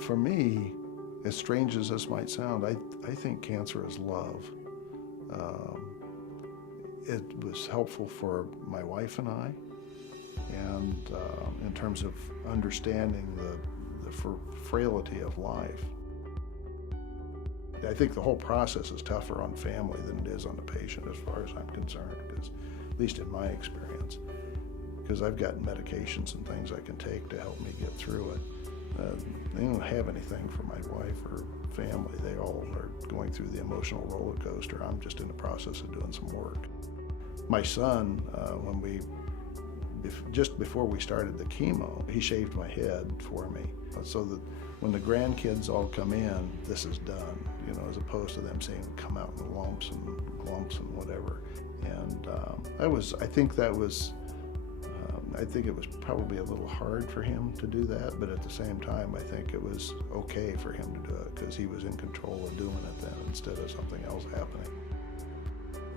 For me, as strange as this might sound, I think cancer is love. It was helpful for my wife and I, and in terms of understanding the frailty of life. I think the whole process is tougher on family than it is on the patient as far as I'm concerned, because, at least in my experience, because I've got medications and things I can take to help me get through it. They don't have anything for my wife or family. They all are going through the emotional roller coaster. I'm just in the process of doing some work. My son, just before we started the chemo, he shaved my head for me so that when the grandkids all come in, this is done, as opposed to them saying come out in lumps and glumps and whatever. And I think it was probably a little hard for him to do that, but at the same time, I think it was okay for him to do it because he was in control of doing it then instead of something else happening.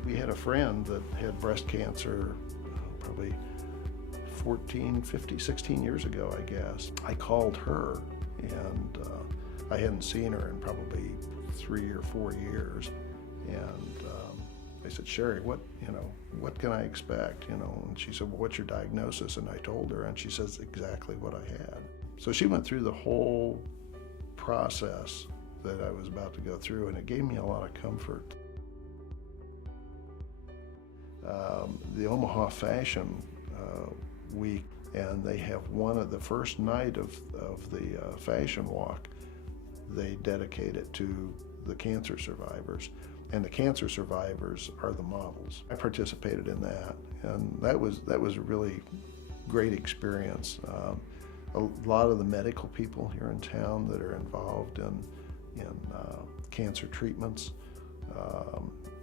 We had a friend that had breast cancer probably 16 years ago, I guess. I called her, and I hadn't seen her in probably 3 or 4 years, and I said, Sherry, what can I expect? And she said, well, what's your diagnosis? And I told her, and she says exactly what I had. So she went through the whole process that I was about to go through, and it gave me a lot of comfort. The Omaha Fashion Week, and they have the first night of the fashion walk, they dedicate it to the cancer survivors. And the cancer survivors are the models. I participated in that, and that was a really great experience. A lot of the medical people here in town that are involved in cancer treatments,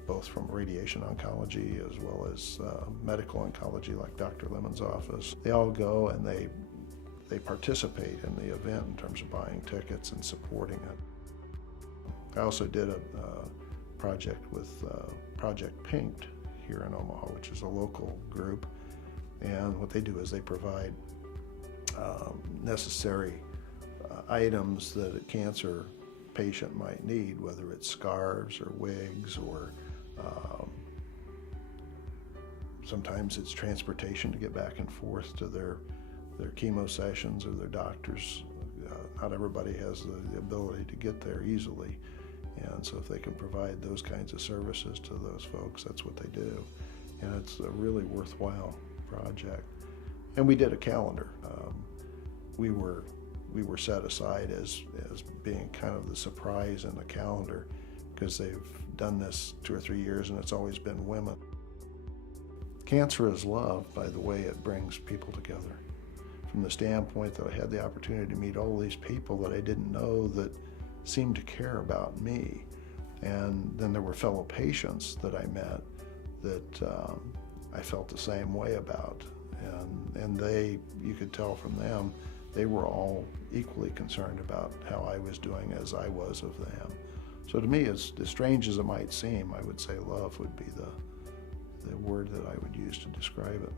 both from radiation oncology as well as medical oncology, like Dr. Lemon's office, they all go and they participate in the event in terms of buying tickets and supporting it. I also did a project with Project Pinked here in Omaha, which is a local group, and what they do is they provide necessary items that a cancer patient might need, whether it's scarves or wigs or sometimes it's transportation to get back and forth to their chemo sessions or their doctors. Not everybody has the ability to get there easily. And so if they can provide those kinds of services to those folks, that's what they do. And it's a really worthwhile project. And we did a calendar. We were set aside as being kind of the surprise in the calendar, because they've done this 2 or 3 years and it's always been women. Cancer is love by the way it brings people together. From the standpoint that I had the opportunity to meet all these people that I didn't know that seemed to care about me. And then there were fellow patients that I met that I felt the same way about. And you could tell from them, they were all equally concerned about how I was doing as I was of them. So to me, as strange as it might seem, I would say love would be the word that I would use to describe it.